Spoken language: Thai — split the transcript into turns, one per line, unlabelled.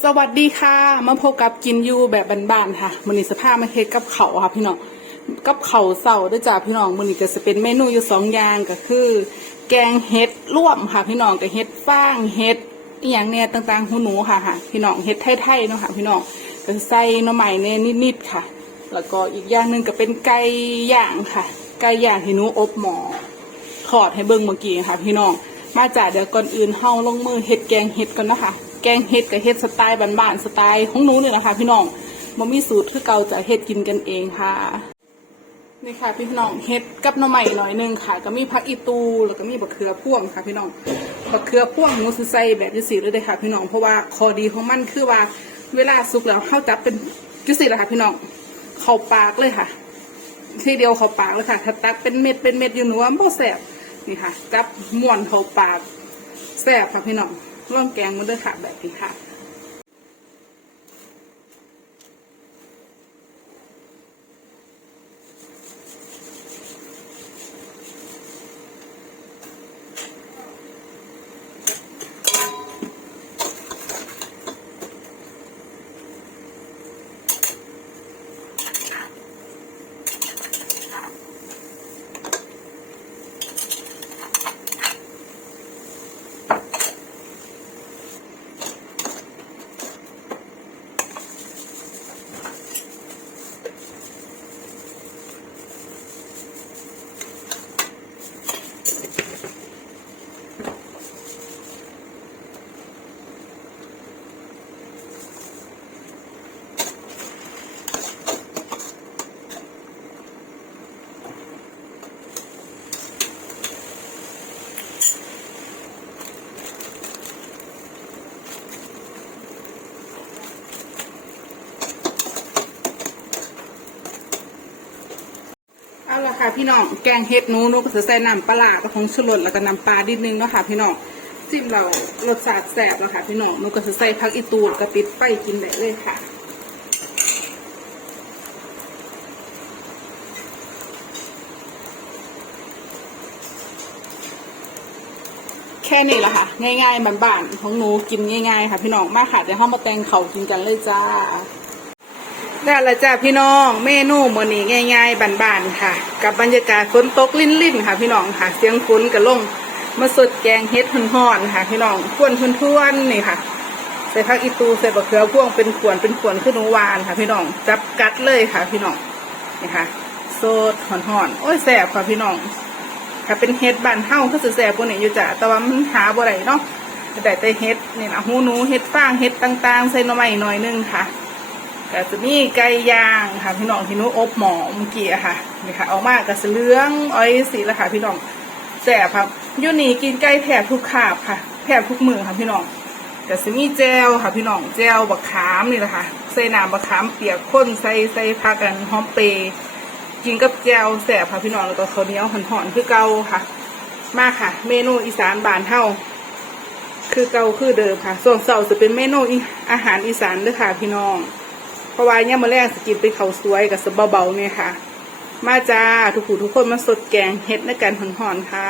สวัสดีค่ะมาพบกับกินยูแบบบ้านๆค่ะมันนี้สภาพมาเฮ็ดกับเขาค่ะพี่น้องกับเขาเสาด้วยจ้าพี่น้องมันนี้ก็จะเป็นเมนูอยู่สองอย่างก็คือ แกงเห็ดร่วมค่ะพี่น้องกับเห็ดฟางเห็ดอหย่างเนี่ยต่างๆหูหนูค่ะค่ะพี่น้องเห็ดไทยๆเนาะค่ะพี่น้องก็ใส่หน่อไม้เนี่ยนิดๆค่ะ แล้วก็อีกอย่างหนึ่งก็เป็นไก่ย่างค่ะไก่ย่างที่หนูอบหมอถอดให้เบิ่งเมื่อกี้ค่ะ พี่น้องมาจากเดี๋ยวก่อนอื่นเฮาลงมือเฮ็ดแกงเฮ็ดก่อนนะคะ แกงเฮ็ดกับเฮ็ดสไตล์บ้านๆสไตล์ของหนูเนี่ยนะคะพี่น้องบ่มีสูตรคือเก่าจะเฮ็ดกินกันเองค่ะนี่ค่ะพี่น้องเฮ็ดกับหน่อไม้หน่อยหนึงค่ะ ก็มีผักอีตูแล้วก็มีบักเขือพ่วงค่ะ พี่น้องบักเขือพ่วงหนูสิใส่แบบจังซี่เลยเด้ค่ะ พี่น้องเพราะว่าข้อดีของมันคือว่าเวลาสุกแล้วเฮาจับเป็นจังซี่แหละค่ะ พี่น้องเข้าปากเลยค่ะ ทีเดียวเข้าปากเลยค่ะถ้าตักเป็นเม็ดเป็นเม็ดอยู่หนูว่าบ่แสบนี่ค่ะ จับม้วนเข้าปากแสบค่ะพี่น้อง ร่วมแกงมันด้วยค่ะแบบนี้ค่ะ ค่ะพี่น้องแกงเห็ดหนูหนูก็จะใส่น้ำปลาร้ากับของชูรสแล้วก็น้ำปลาดิดนึงเนาะค่ะพี่น้องจิ้มเรารสชาติแซ่บแล้วค่ะพี่น้องหนูก็จะใส่ผักอีตูดกระปิดไปกินได้เลยค่ะแค่นี้แหละค่ะ ง่ายๆบ้านๆของหนูกินง่ายๆ ค่ะ พี่น้องมาค่ะเดี๋ยวห้องมาแต่งเขากินกันเลยจ้า ได้และจ้าพี่น้องเมนูมื้อนี้ง่ายๆบานๆค่ะ กับบรรยากาศฝนตกลิ่นๆค่ะ พี่น้องค่ะ เสียงฝนกระลงมาสดแกงเฮ็ดฮ้อนๆค่ะ พี่น้องทวนทวนๆนี่ค่ะใส่ผักอีตูใส่บะเขือพ่วงเป็นขวนเป็นขวนขึ้นหวานค่ะ พี่น้องจับกัดเลยค่ะ พี่น้องนี่ค่ะสดห่อนๆโอ้ยแซ่บค่ะพี่น้องถ้าเป็นเฮ็ดบานเฮาก็สิแซ่บกว่านี้อยู่จ้ะแต่ว่ามันหาบ่ได้เนาะแต่แต่เฮ็ดนี่นะหูหนูเฮ็ดฟางเฮ็ดต่างๆ ใส่หน่อไม้หน่อยนึงค่ะ ก็จะมีไก่ย่างค่ะพี่น้องที่นู้อบหมอมื่อกี้ค่ะนี่ค่ะออกมาก็สเหลืองอ้อยสีละค่ะ พี่น้องแซ่บครับยูนี่กินไก่แผบทุกขาบค่ะแผบทุกมือค่ะพี่น้องก็จะมีแจวค่ะพี่น้องแจวบักขามนี่แหละค่ะใส่น้ำบักขามเปียกข้นใส่ใส่ผักกันหอมเปย์กินกับแจวแซ่บค่ะพี่น้องแล้วก็ข้าวเหนียวห่อนๆคือเก่าค่ะ มากค่ะ เมนูอีสานบานเฮาคือเก่าคือเดิมค่ะ ส่วนเสาร์จะเป็นเมนูอีอาหารอีสานเด้อค่ะพี่น้อง เพราะว่าเนี่ยมาแรกสกินเป็นเขาสวยกับสบเบาๆเนี่ยค่ะ มาจ้าทุกผู้ทุกคนมาสดแกงเฮ็ดในการหอนๆค่ะ